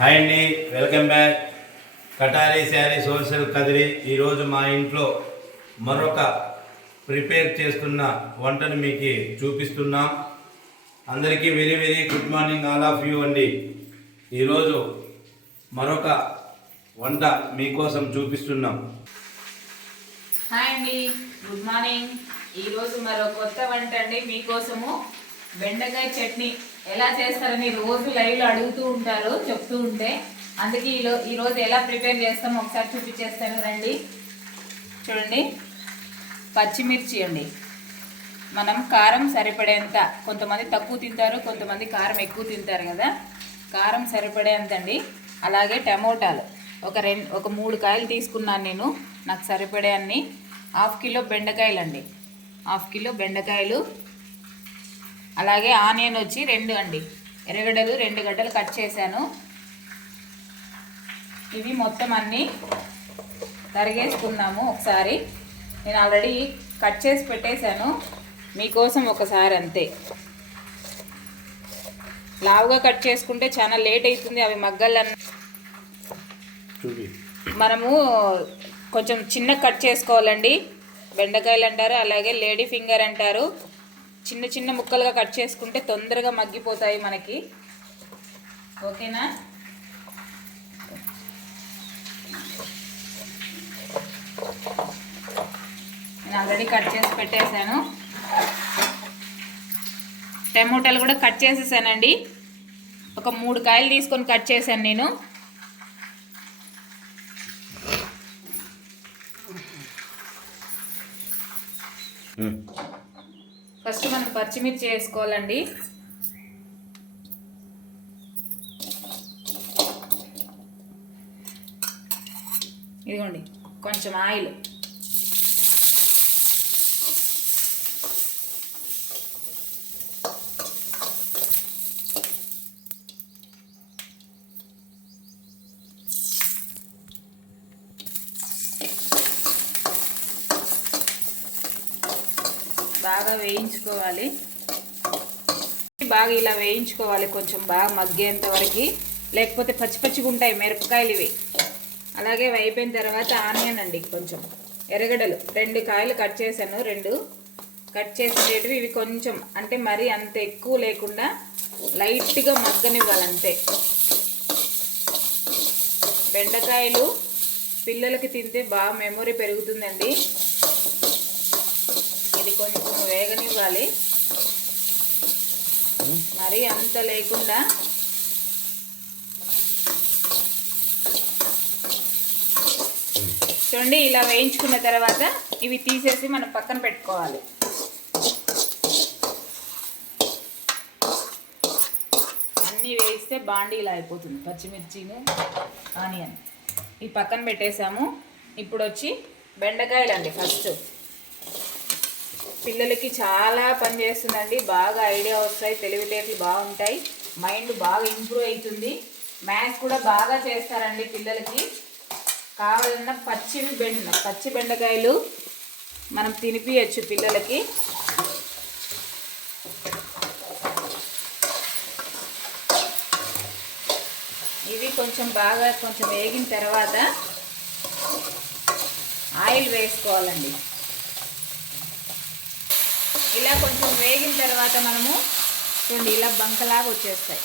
Hi అండి, welcome back. కటారీ sari social Kadiri. ఈరోజు మా ఇంట్లో మరొక ప్రిపేర్ చేస్తున్న వంటను మీకు చూపిస్తున్నాం. అందరికీ very very good morning all of you అండి. ఈరోజు మరొక వంట మీకోసం చూపిస్తున్నాం. హాయ్ అండి, గుడ్ మార్నింగ్. ఈరోజు మరో కొత్త వంట అండి మీకోసము. బెండకాయ చట్నీ ఎలా చేస్తారని రోజు లైవ్లో అడుగుతూ ఉంటారు, చెప్తూ ఉంటే. అందుకే ఈరోజు ఎలా ప్రిపేర్ చేస్తామో ఒకసారి చూపించేస్తాను రండి. చూడండి, పచ్చిమిర్చి అండి. మనం కారం సరిపడేంత, కొంతమంది తక్కువ తింటారు, కొంతమంది కారం ఎక్కువ తింటారు కదా. కారం సరిపడేంత అండి. అలాగే టమోటాలు ఒక 3 కాయలు తీసుకున్నాను నేను, నాకు సరిపడే అన్ని. 1/2 కిలో బెండకాయలు అండి, 1/2 కిలో బెండకాయలు. అలాగే ఆనియన్ వచ్చి 2 అండి, ఎర్రగడ్డలు 2 గడ్డలు కట్ చేశాను. ఇవి మొత్తం అన్నీ తరిగేసుకున్నాము ఒకసారి. నేను ఆల్రెడీ కట్ చేసి పెట్టేశాను మీకోసం ఒకసారి అంతే. లావుగా కట్ చేసుకుంటే చాలా లేట్ అవుతుంది, అవి మగ్గలన్నీ. మనము కొంచెం చిన్న కట్ చేసుకోవాలండి. బెండకాయలు అంటారు, అలాగే లేడీ ఫింగర్ అంటారు. చిన్న చిన్న ముక్కలుగా కట్ చేసుకుంటే తొందరగా మగ్గిపోతాయి మనకి. ఓకేనా? నేను ఆల్రెడీ కట్ చేసి పెట్టేశాను. టమోటాలు కూడా కట్ చేసేసానండి. ఒక 3 కాయలు తీసుకొని కట్ చేశాను నేను. ఫస్ట్ మనం పచ్చిమిర్చి వేసుకోవాలండి. ఇదిగోండి, కొంచెం ఆయిల్. బాగా వేయించుకోవాలి. బాగా ఇలా వేయించుకోవాలి, కొంచెం బాగా మగ్గేంత వరకు, లేకపోతే పచ్చి పచ్చిగా ఉంటాయి మిరపకాయలు ఇవి. అలాగే అయిపోయిన తర్వాత ఆనియన్ అండి, కొంచెం ఎర్రగడ్డలు 2 కాయలు కట్ చేశాను. 2 కట్ చేసేటివి ఇవి కొంచెం, అంటే మరీ అంత ఎక్కువ లేకుండా లైట్గా మగ్గనివ్వాలంతే. బెండకాయలు పిల్లలకి తింటే బాగా మెమొరీ పెరుగుతుందండి. ఇది కొంచెం వేగనివ్వాలి, మరి అంత లేకుండా. చూడండి, ఇలా వేయించుకున్న తర్వాత ఇవి తీసేసి మనం పక్కన పెట్టుకోవాలి. అన్నీ వేయిస్తే బాండీ ఇలా అయిపోతుంది. పచ్చిమిర్చిని, ఆనియన్ ఈ పక్కన పెట్టేసాము. ఇప్పుడు వచ్చి బెండకాయలు అండి. ఫస్ట్ పిల్లలకి చాలా పని చేస్తుందండి, బాగా ఐడియా వస్తాయి, తెలివితేటలు బాగుంటాయి, మైండ్ బాగా ఇంప్రూవ్ అవుతుంది. మ్యాథ్స్ కూడా బాగా చేస్తారండి పిల్లలకి. కావాలన్న పచ్చి బెండకాయలు మనం తినిపించచ్చు పిల్లలకి. ఇవి కొంచెం వేగిన తర్వాత ఆయిల్ వేసుకోవాలండి. ఇలా కొంచెం వేగిన తర్వాత మనము చూడండి, ఇలా బంకలాగా వచ్చేస్తాయి.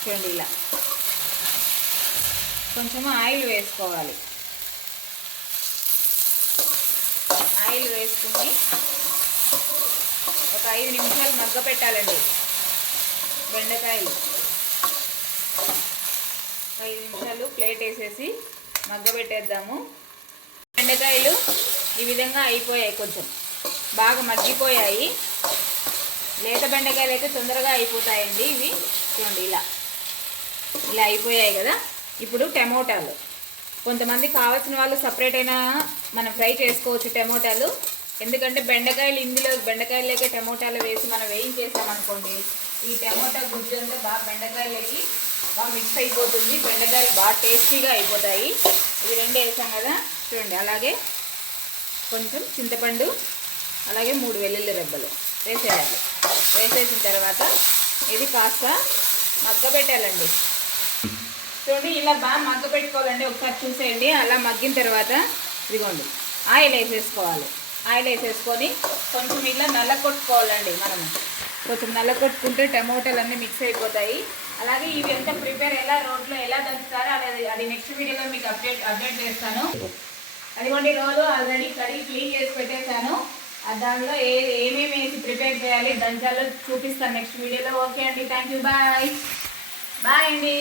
చూడండి, ఇలా కొంచెం ఆయిల్ వేసుకోవాలి. ఆయిల్ వేసుకుని ఒక 5 నిమిషాలు మగ్గ పెట్టాలండి బెండకాయలు. 5 నిమిషాలు ప్లేట్ వేసేసి మగ్గ పెట్టేద్దాము. బెండకాయలు ఈ విధంగా అయిపోయాయి, కొంచెం బాగా మగ్గిపోయాయి. లేత బెండకాయలు అయితే తొందరగా అయిపోతాయండి ఇవి. చూడండి, ఇలా అయిపోయాయి కదా. ఇప్పుడు టమోటాలు, కొంతమంది కావాల్సిన వాళ్ళు సపరేట్ అయినా మనం ఫ్రై చేసుకోవచ్చు టమోటాలు. ఎందుకంటే బెండకాయలకే టమోటాలు వేసి మనం వేయించేసామనుకోండి, ఈ టమోటా గుజ్జు అంతా బాగా బెండకాయలకి బాగా మిక్స్ అయిపోతుంది. బెండకాయలు బాగా టేస్టీగా అయిపోతాయి. ఇవి 2 వేసాం కదా. చూడండి, అలాగే కొంచెం చింతపండు, అలాగే 3 వెల్లుల్లి రెబ్బలు వేసేయాలి. వేసేసిన తర్వాత ఇది కాస్త మగ్గబెట్టాలండి. చూడండి ఇలా బాగా మగ్గ పెట్టుకోవాలండి. ఒకసారి చూసేయండి. అలా మగ్గిన తర్వాత ఇదిగోండి ఆయిల్ వేసేసుకోవాలి. ఆయిల్ వేసేసుకొని కొంచెం ఇలా నల్ల కొట్టుకోవాలండి. మనము కొంచెం నల్ల కొట్టుకుంటే టమోటాలు అన్నీ మిక్స్ అయిపోతాయి. అలాగే ఇవి ఎంత ప్రిపేర్ ఎలా రోట్లో ఎలా దంచుతారో అది నెక్స్ట్ వీడియోలో మీకు అప్డేట్ చేస్తాను. అదిగోండి రోలు ఆల్రెడీ కడిగి క్లీన్ చేసి పెట్టేశాను. దానిలో ఏమేమి వేసి ప్రిపేర్ చేయాలి దంచాలో చూపిస్తాను నెక్స్ట్ వీడియోలో. ఓకే అండి, థ్యాంక్ యూ, బాయ్ బాయ్ అండి.